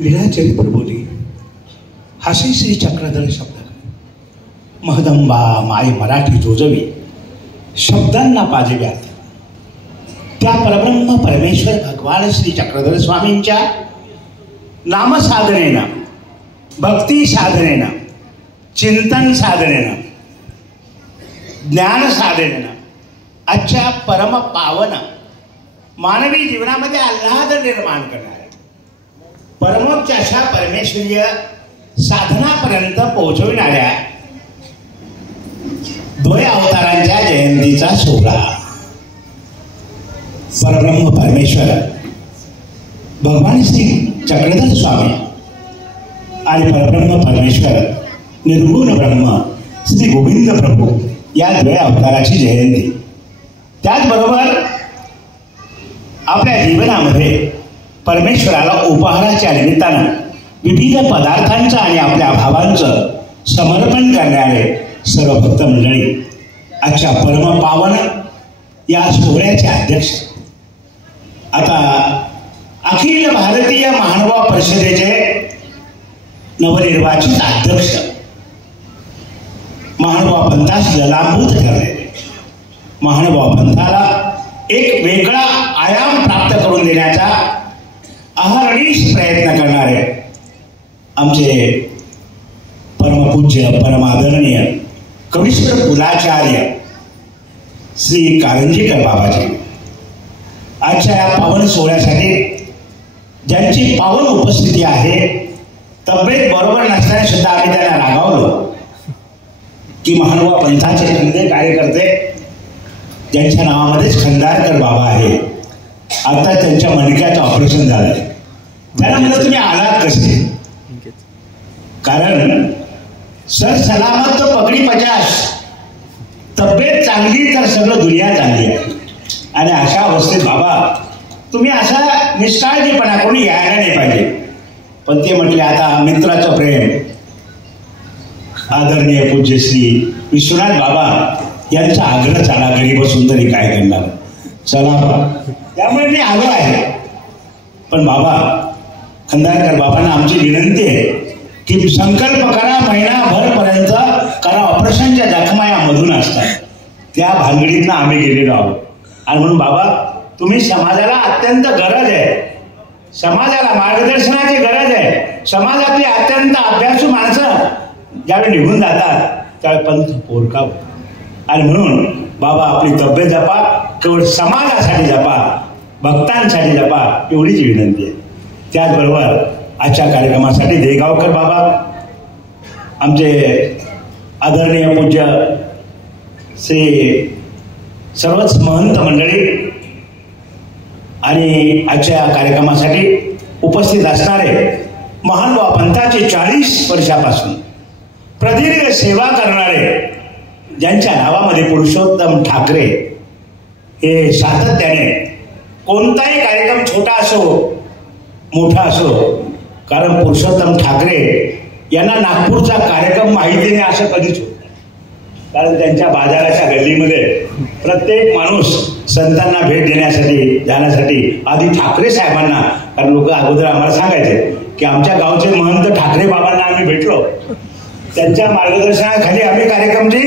लीला चरित्र बोली हासी श्री चक्रधर शब्द महदंबा माय मराठी जोजवी शब्दांना पाजव्यात त्या परब्रह्म परमेश्वर भगवान श्री चक्रधर स्वामींच्या नामसाधनेनं, भक्ती साधनेनं, चिंतन साधनेनं, ज्ञान साधनेनं आजच्या परम पावन मानवी जीवनामध्ये आल्हाद निर्माण करणाऱ्या परमोच्च अशा परमेश्वरीय साधनापर्यंत पोहोचविणाऱ्या द्वय अवतारांच्या जयंतीचा सोहळा परब्रह्म परमेश्वर भगवान श्री चक्रधर स्वामी आणि परब्रह्म परमेश्वर निर्गुण ब्रह्म श्री गोविंद प्रभू या द्वय अवताराची जयंती, त्याचबरोबर आपल्या जीवनामध्ये परमेश्वराला उपहाराच्या निमित्तानं विविध पदार्थांचं आणि आपल्या भावांचं समर्पण करणारे सर्व भक्त मंडळी आजच्या परम पावन या सोहळ्याचे अध्यक्ष, आता अखिल भारतीय महानुभाव परिषदेचे नवनिर्वाचित अध्यक्ष, महानुभाव पंथास जलांभूत करणारे, महानुभाव पंथाला एक वेगळा आयाम प्राप्त करून देण्याचा अहर्निश प्रयत्न करणारे आमचे परमपूज्य परमादरणीय कवीश्वर कुलाचार्य श्री कारंजीकर बाबाजी आजच्या या पावन सोहळ्यासाठी ज्यांची पावन उपस्थिती आहे, तब्येत बरोबर नसताना सुद्धा आम्ही त्यांना रागावलो की महानुभाव पंथाचे खंदे कार्यकर्ते ज्यांच्या नावामध्येच खंदारकर बाबा आहे, आता त्यांच्या मणक्याचं ऑपरेशन झालंय, त्यांना म्हणलं तुम्ही आलात कसे? कारण सर सलामत तो पगडी 50, तब्येत चांगली तर सगळं दुनिया चांगली आहे. आणि अशा अवस्थेत बाबा तुम्ही असा निष्काळजीपणा कोणी यायला नाही पाहिजे. पण ते म्हटले आता मित्राचं प्रेम, आदरणीय पूज्य श्री विश्वनाथ बाबा यांचा आग्रह चाला, घरी बसून तरी काय करणार, चला त्यामुळे मी आलो आहे. पण बाबा खंदारकर बाबांना आमची विनंती आहे की संकल्प करा, महिनाभर पर्यंत करा, ऑपरेशनच्या जखमा या मधून असतात, त्या भानगडीतनं आम्ही गेलेलो आहोत. आणि म्हणून बाबा तुम्ही समाजाला अत्यंत गरज आहे, समाजाला मार्गदर्शनाची गरज आहे. समाजातली अत्यंत अभ्यासू माणसं ज्यावेळी निघून जातात त्यावेळी पंथ पोरका. आणि म्हणून बाबा आपली तब्येत जपा, केवळ समाजासाठी जपा, भक्तांसाठी जपा, एवढीच विनंती आहे. त्याचबरोबर आजच्या कार्यक्रमासाठी देगावकर बाबा, आमचे आदरणीय पूज्य श्री सर्वच महंत मंडळी आणि आजच्या कार्यक्रमासाठी उपस्थित असणारे महानुभाव पंथाचे 40 वर्षापासून प्रदीर्घ सेवा करणारे, ज्यांच्या नावामध्ये पुरुषोत्तम ठाकरे हे सातत्याने कोणताही कार्यक्रम छोटा असो मोठा असो, कारण पुरुषोत्तम ठाकरे यांना नागपूरचा कार्यक्रम माहिती नाही असं कधीच होत, कारण त्यांच्या बाजाराच्या गल्लीमध्ये प्रत्येक माणूस संतांना भेट देण्यासाठी जाण्यासाठी आधी ठाकरे साहेबांना, कारण लोक अगोदर आम्हाला सांगायचे की आमच्या गावचे महंत ठाकरे बाबांना आम्ही भेटलो, त्यांच्या मार्गदर्शनाखाली आम्ही कार्यक्रमची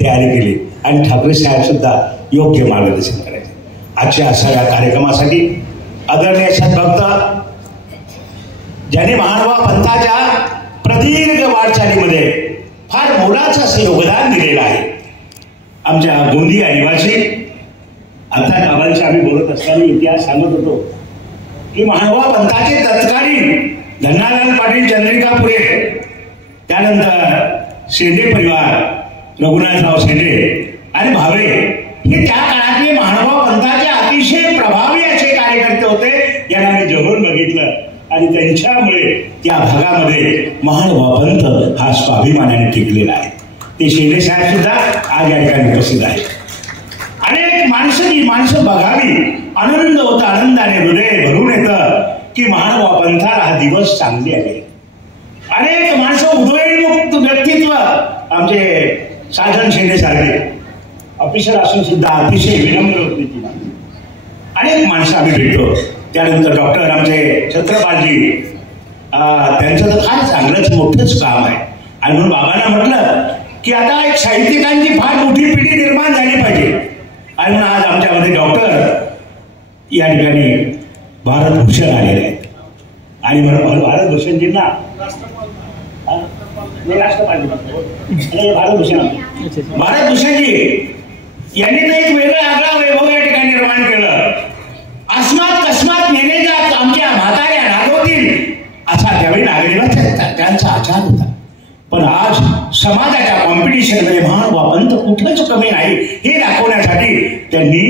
तयारी केली आणि ठाकरे साहेब सुद्धा योग्य मार्गदर्शन करायचे. आजच्या सगळ्या कार्यक्रमासाठी आदरणीय सद्भक्त ज्यांनी महानुभाव पंथाच्या प्रदीर्घ वाटचालीमध्ये फार मोलाचं असं योगदान दिलेलं आहे, आमच्या गोंदिया निवासी. आता बाबांशी आम्ही बोलत असताना इतिहास सांगत होतो की महानुभाव पंथाचे तत्कालीन धनानंद पाटील चंद्रिकापुरे, त्यानंतर शेंडे परिवार, रघुनाथराव शेंडे आणि भावे हे त्या काळातले महानुभाव पंथाचे अतिशय प्रभावी असे कार्यकर्ते होते. यांना मी जवळून बघितलं आणि त्यांच्यामुळे त्या भागामध्ये महानुभाव पंथ हा स्वाभिमानाने टिकलेला आहे. ते शेंडे साहेब सुद्धा आज या ठिकाणी उपस्थित आहेत. अनेक माणसं बघावी, आनंद होता, आनंदाने हृदय भरून येतं की महानुभाव पंथाला हा दिवस चांगले आहे. अनेक माणसं उदयोन्मुक्त व्यक्तित्व, आमचे साधन शेंडे सारखे ऑफिसर असून सुद्धा अतिशय विनम्र होते. अनेक माणसं आम्ही भेटतो. त्यानंतर डॉक्टर आमचे छत्रपालजी त्यांचं तर फार चांगलंच मोठंच काम आहे. आणि म्हणून बाबांना म्हटलं की आता एक साहित्यिकांची फार मोठी पिढी निर्माण झाली पाहिजे. आणि म्हणून आज आमच्यामध्ये डॉक्टर या ठिकाणी भारतभूषण आलेले आहेत. आणि म्हणून भारतभूषणजींना भारतभूषणजी यांनी तर एक वेगळं आगळा वैभव या ठिकाणी निर्माण केलं. अस्मात कस्मात नेण्याचा आमच्या म्हाताऱ्या नागवतील असा त्यावेळी नागरिकांचा त्यांचा आचार होता. पण आज समाजाच्या कॉम्पिटिशनमध्ये महान वा पंत कुठलंच कमी नाही हे दाखवण्यासाठी त्यांनी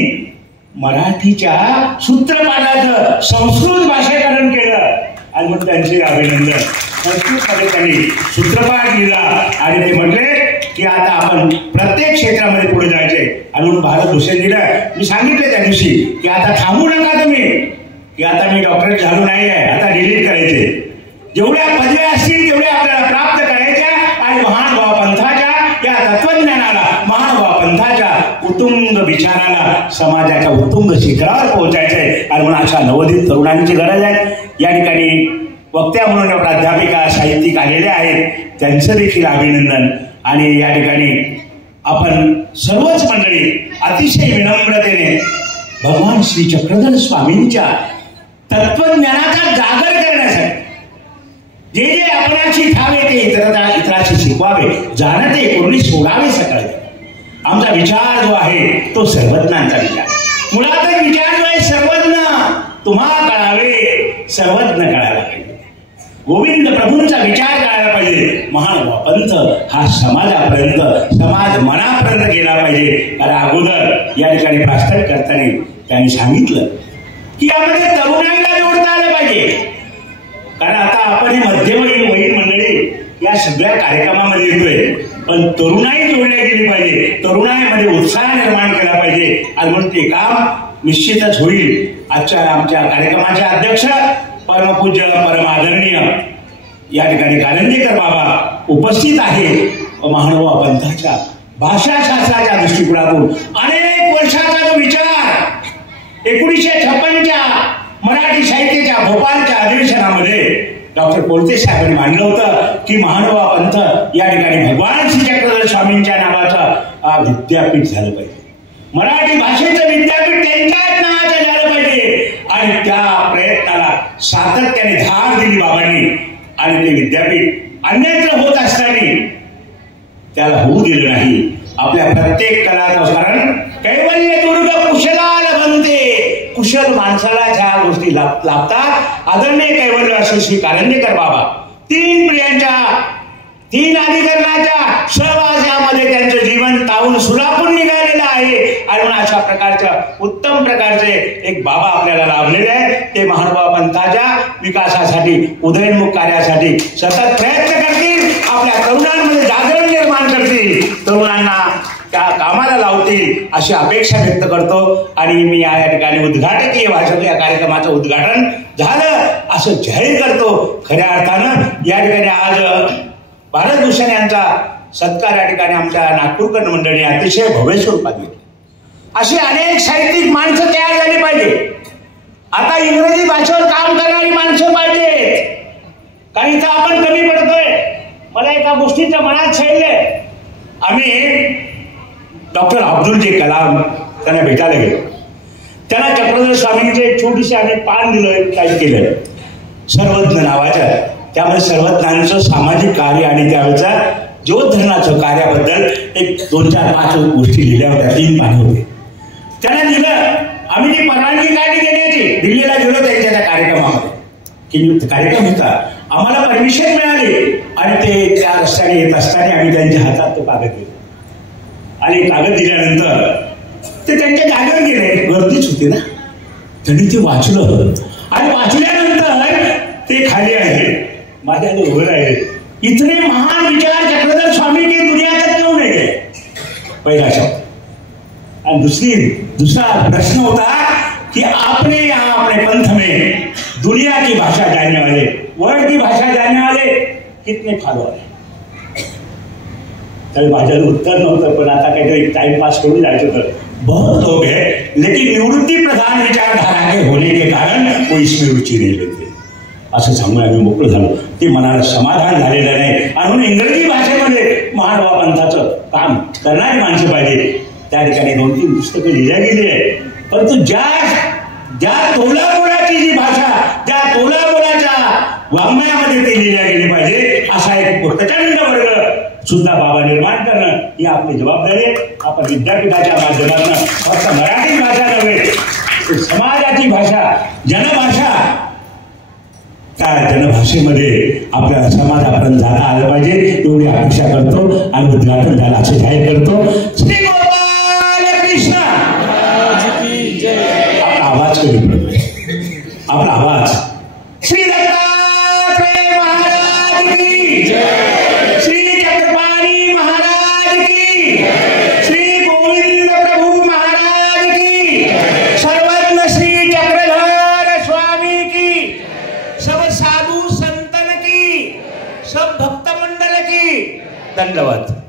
मराठीच्या सूत्रपाठाचं संस्कृत भाषेकरण केलं. आणि म्हणून त्यांचे अभिनंदन. संस्कृतमध्ये त्यांनी सूत्रपाठ लिहिला आणि ते म्हटले की आता आपण प्रत्येक क्षेत्रामध्ये पुढे जायचे. आणि म्हणून भारतभूषणजीला मी सांगितले त्या दिवशी की आता थांबू नका तुम्ही, की आता मी डॉक्टरेट झालो नाही आहे, आता डिलीट करायचे. जेवढ्या पदव्या असतील तेवढ्या आपल्याला प्राप्त करायच्या आणि महान भाव पंथाच्या या तत्वज्ञानाला, महान भाव पंथाच्या उत्तुंग विचाराला समाजाच्या उत्तुंग शिखरावर पोहोचायचंय. आणि म्हणून अशा नवोदित तरुणांची गरज आहे. या ठिकाणी वक्त्या म्हणून प्राध्यापिका साहित्यिक आलेले आहेत, त्यांचं देखील अभिनंदन. आणि या ठिकाणी आपण सर्वच मंडळी अतिशय विनम्रतेने भगवान श्री चक्रधर स्वामींच्या तत्वज्ञानाचा जागर करण्यासाठी जे जे आपणाची ठावे ते इतराची शिकवावे, जाणते कोणी सोडावे सकाळी. आमचा विचार जो आहे तो सर्वज्ञांचा विचार. मुळातच विचार जो आहे सर्वज्ञ तुम्हा कळावे, सर्वज्ञ कळायला पाहिजे. गोविंद प्रभूंचा विचार करायला पाहिजे. महान पंथ हा समाजापर्यंत, समाज मनापर्यंत गेला पाहिजे. कारण अगोदर या ठिकाणी प्रास्ताविक करताना त्यांनी सांगितलं की यामध्ये तरुणाईला जोडता आलं पाहिजे. कारण आता आपण हे मध्यमवयीन मंडळी या सगळ्या कार्यक्रमामध्ये येतोय, पण तरुणाई जोडल्या गेली पाहिजे, तरुणाईमध्ये उत्साह निर्माण केला पाहिजे. आणि म्हणून ते काम निश्चितच होईल. आजच्या आमच्या कार्यक्रमाचे अध्यक्ष परमपूज्य परमादरणीय या ठिकाणी कारंजेकर बाबा उपस्थित आहे. महानुभाव पंथाच्या भाषाशास्त्राच्या दृष्टिकोनातून अनेक वर्षाचा जो विचार 1956च्या मराठी साहित्याच्या भोपाळच्या अधिवेशनामध्ये डॉक्टर कोलते साहेबांनी मांडलं होतं की महानुभाव पंथ या ठिकाणी भगवान श्री चक्रधर स्वामींच्या नावाचं विद्यापीठ झालं पाहिजे. मराठी भाषेचं विद्यापीठ त्यांच्याच नावाचं झालं पाहिजे. आणि त्या प्रयत्नाला सातत्याने धार दिली बाबांनी. आणि ते विद्यापीठ अन्यत्र होत असताना त्याला होऊ दिलं नाही. आपल्या प्रत्येक कलाकार, कारण कैवल्य दुर्ग कुशलाल बनते, कुशल माणसाला ज्या गोष्टी लाभतात. आदरणीय कैवल्य असे श्री कारंजेकर बाबा 3 पिढ्यांच्या 3 अधिकरणाच्या सहवासामध्ये त्यांचं जीवन तावून सुलापून निघालेलं आहे. आणि म्हणून अशा प्रकारच्या उत्तम प्रकारचे एक बाबा आपल्याला लाभलेले आहेत. ते महानुभाव पंथाच्या विकासासाठी, उदयोन्मुख कार्यासाठी सतत प्रयत्न करतील. आपल्या तरुणांमध्ये जागरण निर्माण करतील, तरुणांना त्या कामाला लावतील अशी अपेक्षा व्यक्त करतो. आणि मी या ठिकाणी उद्घाटकीय भाषेत या कार्यक्रमाचं उद्घाटन झालं असं जाहीर करतो. खऱ्या अर्थानं या ठिकाणी आज भारतभूषण यांचा सत्कार या ठिकाणी आमच्या नागपूरकर मंडळी अतिशय भव्य स्वरूपात घेतली. अशी अनेक साहित्यिक माणसं तयार झाली पाहिजे. आता इंग्रजी भाषेवर काम करणारी माणसं पाहिजेत. कारण इथं आपण कमी पडतोय. मला एका गोष्टीचं मनात छायलंय. आम्ही डॉक्टर अब्दुल जे कलाम त्यांना भेटायला गेलो. त्यांना चक्रधर स्वामींचे एक छोटीशी आम्ही पान दिलं, टाईप केलं सर्वज्ञ नावाचं. त्यामध्ये सर्वज्ञांचं सामाजिक कार्य आणि त्यावेळेचा ज्योतधरणाचं कार्याबद्दल एक 2-4-5 गोष्टी लिहिल्या होत्या. 3 पाने होते. त्यांना दिलं. आम्ही ती परवानगी काढली देण्याची. दिल्लीला गेलो त्यांच्या त्या कार्यक्रमामध्ये की कार्यक्रम होता. आम्हाला परमिशन मिळाली आणि ते त्या रस्त्याने येत असताना आम्ही त्यांच्या हातात तो कागद दिला. आणि कागद दिल्यानंतर ते त्यांच्या जागेवर गेले. गर्दीच होती ना. त्यांनी ते वाचलं आणि वाचल्यानंतर ते खाली आहे. माझ्या उभं राहिले. इतने महान विचार चक्रधर स्वामी की दुनिया तक क्यों नहीं गए, पहिला शब्द. आणि दूसरा प्रश्न होता कि आपने यहाँ अपने पंथ में दुनिया की भाषा जानने वाले, वर्ल्ड की भाषा जानने वाले कितने फॉलोअर हैं. तर माझ्याला उत्तर नव्हतं, पण आता काहीतरी टाइमपास करून जायचं होतं. बहुत लोग हैं लेकिन निवृत्ति प्रधान विचारधारा के होने के कारण वो इसमें रुचि नहीं लेते. असं सांगून आम्ही मोकळं झालो. ते मनाला समाधान झालेलं नाही. आणि म्हणून इंग्रजी भाषेमध्ये महानुभाव पंथाचं काम करणारी माणसं पाहिजे. त्या ठिकाणी 2-3 पुस्तकं लिहिल्या गेली आहे. परंतु ज्या तोलामोलाची जी भाषा, ज्या तोलामोलाच्या वाङ्मयामध्ये ते लिहिल्या गेली पाहिजे, असा एक प्रचंड वर्ग सुद्धा बाबा निर्माण करणं ही आपली जबाबदारी आहे. आपण विद्यापीठाच्या माध्यमातून फक्त मराठी भाषा नव्हे, समाजाची भाषा, जनभाषा, त्या जनभाषेमध्ये आपल्या समाजापर्यंत जाता आलं पाहिजे एवढी अपेक्षा करतो आणि उद्घाटन झालं असं जाहीर करतो. श्री गोपाल कृष्ण. आपला आवाज कधी पडतोय? आपला आवाज श्री दत्तात्रेय महाराज की जय, श्री चक्रपाणी महाराज की, श्री गोविंद प्रभु महाराज की, सर्वज्ञ श्री चक्रधर स्वामी की, सब साधु संतन की, सब भक्त मंडल की. धन्यवाद.